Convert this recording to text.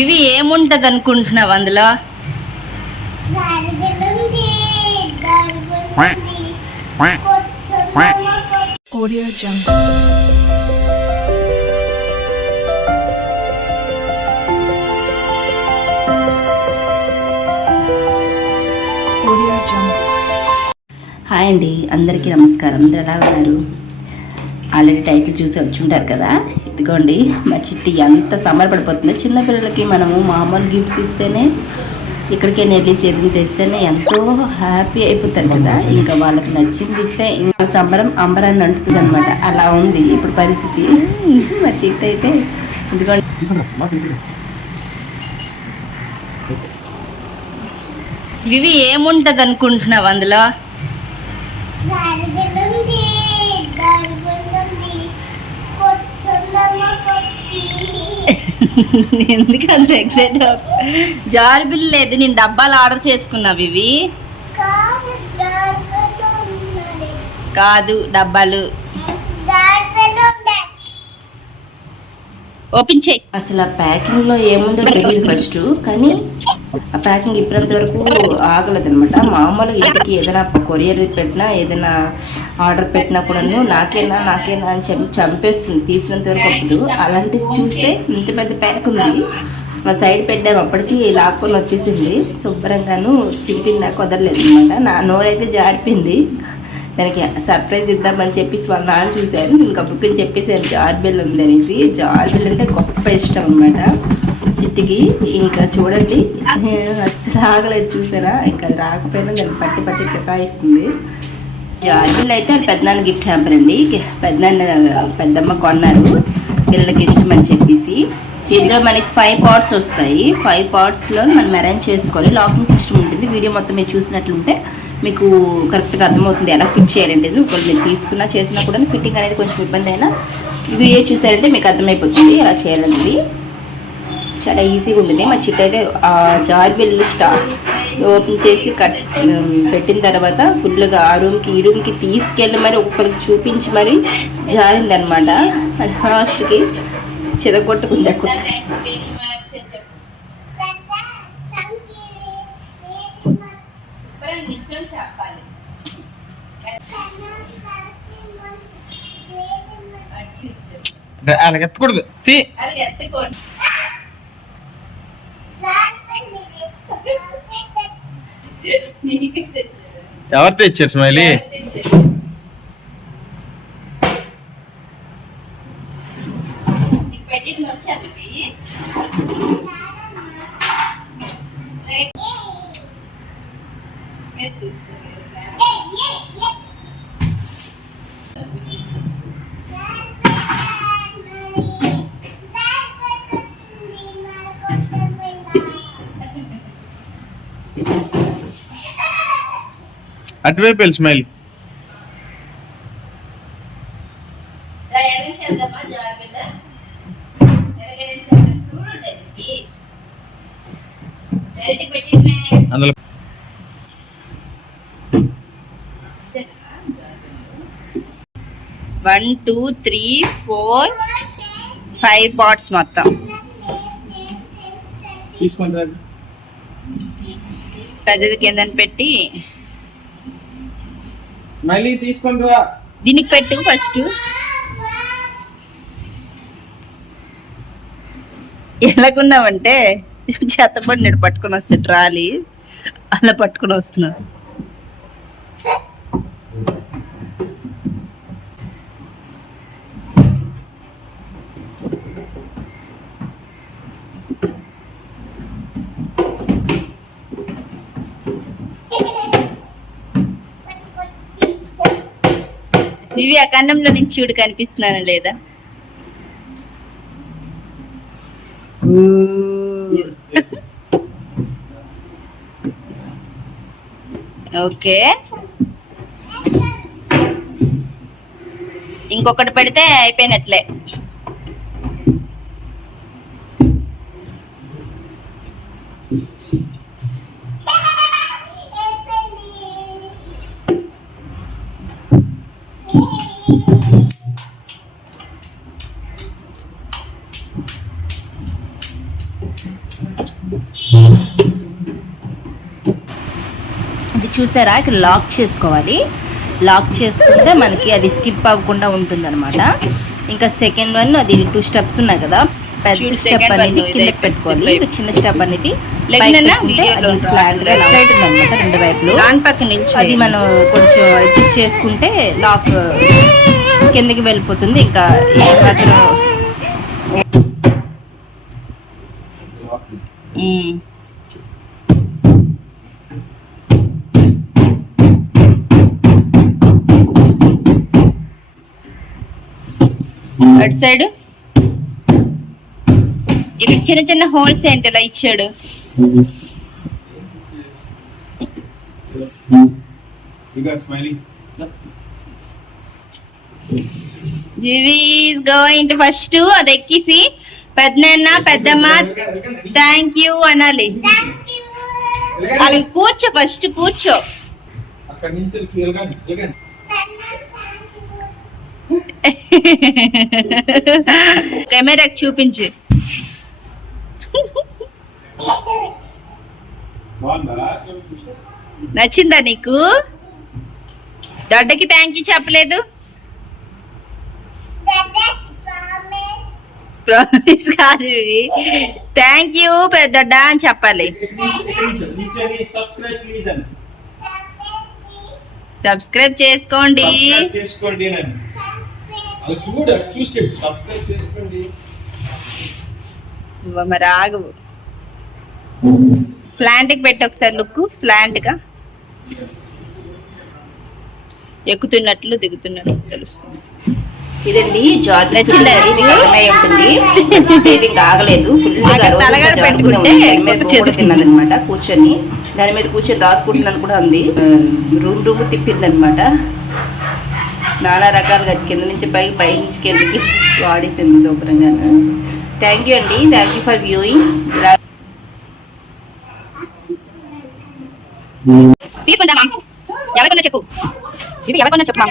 ఇవి ఏముంటది అనుకుంటున్నావు అందులో. హాయ్ అండి అందరికీ నమస్కారం. అందరు ఎలా ఉన్నారు? ఆల్రెడీ టైటిల్ చూసి వచ్చి ఉంటారు కదా? ఇదిగోండి మా చిట్టి ఎంత సంబరపడిపోతుందో. చిన్నపిల్లలకి మనము మామూలు గిఫ్ట్స్ ఇస్తేనే ఇక్కడికే వెళ్ళేసి ఏదైనా తెస్తేనే ఎంతో హ్యాపీ అయిపోతారు కదా? ఇంకా వాళ్ళకి నచ్చింది ఇస్తే ఇంకా సంబరం అంబరాన్ని అంటుతుంది అనమాట అలా ఉంది ఇప్పుడు పరిస్థితి. మా చిట్టి అయితే ఇదిగోండి. ఇవి ఏముంటది అనుకుంటున్నావు అందులో ఎందుకు అంత ఎక్సైట్ జారు బిల్ లేదు నేను డబ్బాలు ఆర్డర్ చేసుకున్నావు ఇవి కాదు డబ్బాలు. ఓపెన్ చేయి. అసలు ఆ ప్యాకింగ్లో ఏముందో తెలియదు ఫస్ట్ కానీ ఆ ప్యాకింగ్ ఇప్పటింత వరకు ఆగలేదు అనమాట మామూలుగా ఇంటికి ఏదైనా కొరియర్ పెట్టినా ఏదైనా ఆర్డర్ పెట్టినా నాకేనా నాకేనా అని చెప్పి చంపేస్తుంది. తీసినంత వరకు అప్పుడు అలాంటిది చూస్తే ఇంత పెద్ద ప్యాక్ ఉంది. మా సైడ్ పెట్టాము. అప్పటికి లాక్కొని వచ్చేసింది. శుభ్రంగాను చింపింది నాకు వదలలేదు అనమాట నా నోరైతే జారిపోయింది. దానికి సర్ప్రైజ్ ఇద్దామని చెప్పేసి వాళ్ళ నాన్న చూశారు. ఇంకా అప్పుడు చెప్పేసారు జార్బెల్ ఉంది అనేసి జార్బెల్ అంటే గొప్ప ఇష్టం అనమాట చిట్టికి ఇంకా చూడండి. అసలు ఆగలేదు చూసారా? ఇంకా అది రాకపోయినా దాన్ని పట్టి పట్టి పికాయిస్తుంది. జార్బిల్ అయితే పెద్దనాన్న గిఫ్ట్ హ్యాంపర్ అండి. పెద్దనాన్న పెద్దమ్మ కొన్నారు. పిల్లలకి ఇష్టం అని చెప్పేసి. ఇందులో మనకి ఫైవ్ పార్ట్స్ వస్తాయి. ఫైవ్ పార్ట్స్లో మనం అరేంజ్ చేసుకోవాలి లాకింగ్ సిస్టమ్ ఉంటుంది. వీడియో మొత్తం మీరు చూసినట్లుంటే మీకు కరెక్ట్గా అర్థమవుతుంది ఎలా ఫిట్ చేయాలంటే. ఒకవేళ మీరు తీసుకున్నా చేసినా కూడా ఫిట్టింగ్ అనేది కొంచెం ఇబ్బంది అయినా. వీడియో చూసారంటే మీకు అర్థమైపోతుంది ఎలా చేయాలనేది. చాలా ఈజీగా ఉంటుంది. మా చిట్ అయితే ఆ జార్ బిల్ స్టార్ ఓపెన్ చేసి కట్ పెట్టిన తర్వాత ఫుల్గా ఆ రూమ్కి ఈ రూమ్కి తీసుకెళ్ళి మరి ఒక్కరికి చూపించి మరి జారిందనమాట లాస్ట్కి చెదగొట్టుకుంది ఆ కుక్క. చెప్పాలి అలాగ ఎత్తకూడదు తీ. అది ఎవరు తెచ్చారు స్మైలీ Thank you. అటువైపు వెళ్ళి స్మైలీ. అందులో one two three four five pots మొత్తం. పెద్దది కింద పెట్టి మళ్ళీ తీసుకొని రా. దీనికి పెట్టు ఫస్ట్. ఎలాగున్నావంటే చెత్తపడి నేను పట్టుకొని వస్తే ట్రాలీ అలా పట్టుకొని వస్తున్నావు ఇవి ఆ కన్నంలో నుంచి చూడు కనిపిస్తున్నానా లేదా? ఓకే. ఇంకొకటి పెడితే అయిపోయినట్లే. ఇది చూసారా? ఇక్కడ లాక్ చేసుకోవాలి. లాక్ చేసుకుంటే మనకి అది స్కిప్ అవ్వకుండా ఉంటుందన్నమాట. ఇంకా సెకండ్ వన్ అది టూ స్టెప్స్ ఉన్నాయి కదా. పెద్ద స్టెప్ అనేది ఇదే పెట్టుకోవాలి. ఇంకా చిన్న స్టెప్ అనేది side ఉందన్నమాట రెండు వైపులు. దాని పక్కన నిల్చో అది మనం కొంచెం అడ్జస్ట్ చేసుకుంటే లాక్ కిందకి వెళ్ళిపోతుంది. ఇంకా మాత్రం. అటు సైడ్ చిన్న చిన్న హోల్స్ ఏంటి ఇలా ఇచ్చాడు? గోయింగ్ ఫస్ట్ అది ఎక్కిసి. పెద్దనాన్న పెద్దమ్మ థ్యాంక్ యూ అనాలి. అవి కూర్చో ఫస్ట్ కూర్చో. కెమెరాకి చూపించు. నచ్చిందా నీకు? దొడ్డకి థ్యాంక్ యూ చెప్పలేదు. ప్రామిస్ కాదు థ్యాంక్ యూ పెద్ద అని చెప్పాలి. సబ్స్క్రైబ్ చేసుకోండి. సబ్స్క్రైబ్ చేసుకోండి అని. సబ్స్క్రైబ్ చేసుకోండి. మరి ఆగు. స్లాంట్కి పెట్టి ఒకసారి లుక్ స్లాంట్గా. ఎక్కుతున్నట్లు దిగుతున్నట్లు తెలుస్తుంది. ఇదండి జార్జ్ నచ్చిందా ఉంటుంది ఇది తలగడ పెట్టుకుంటే. కూడా తిన్నదన్నమాట కూర్చొని. దాని మీద కూర్చొని రాసుకుంటున్నాను కూడా ఉంది. రూమ్ రూమ్ తిప్పింది అనమాట నానా రకాలుగా కింద నుంచి పై పై నుంచి కిందకి వాడేసింది శుభ్రంగా థ్యాంక్ యూ అండి థ్యాంక్ యూ ఫర్ వ్యూయింగ్ తీసుకుందామా ఎవరికన్నా చెప్పు. ఇది ఎవరికన్నా చెప్పమా